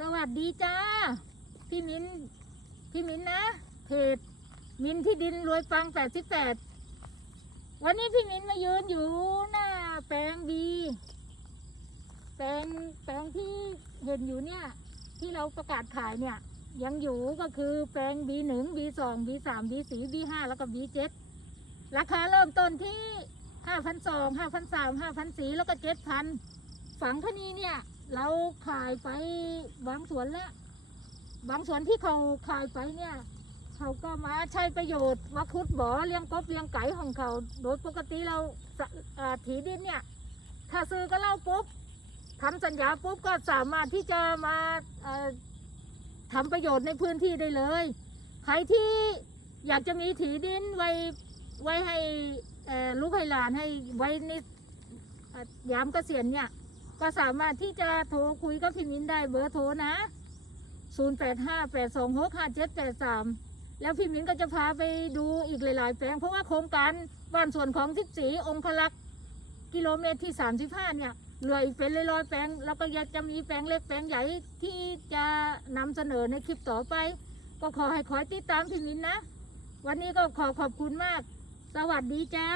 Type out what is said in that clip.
สวัสดีจ้า พี่มินพี่มิ้นนะ เพจมิ้นที่ดินรวยปังแปดสิบแปด วันนี้พี่มิ้นมายืนอยู่หน้าแปลงบีแปลงแปลงที่เห็นอยู่เนี่ย ที่เราประกาศขายเนี่ย ยังอยู่ก็คือแปลง B หนึ่ง B สอง B สาม B สี่ B ห้าแล้วก็ B เจ็ดราคาเริ่มต้นที่ห้าพันสองห้าพันสามห้าพันสี่แล้วก็เจ็ดพันฝังคณีเนี่ย เราขายไปบางสวนแล้ว บางสวนที่เขาขายไปเนี่ยเขาก็มาใช้ประโยชน์มาคุดบ่อเลี้ยงกบเลี้ยงไก่ของเขา โดยปกติเราถีดินเนี่ย ถ้าซื้อก็เล่าปุ๊บทำสัญญาปุ๊บก็สามารถที่จะมาทำประโยชน์ในพื้นที่ได้เลย ใครที่อยากจะมีถีดินไว้ไว้ให้ลูกให้หลานให้ไว้ในยามเกษียณเนี่ย ก็สามารถที่จะโทรคุยกับพี่มินได้เบอร์โทรนะ 0 8 5 8 2 6 5 7 8 3 แล้วพี่มินก็จะพาไปดูอีกหลาย ๆ แปลง เพราะว่าโครงการบ้านส่วนของ14องคลักษ์กิโลเมตรที่ 35 เนี่ยเหลืออีกเป็นร้อยๆแปลง แล้วก็อยากจะมีแปลงเล็กแปลงใหญ่ที่จะนำเสนอในคลิปต่อไป ก็ขอให้คอยติดตามพี่มินนะ วันนี้ก็ขอขอบคุณมาก สวัสดีจ้า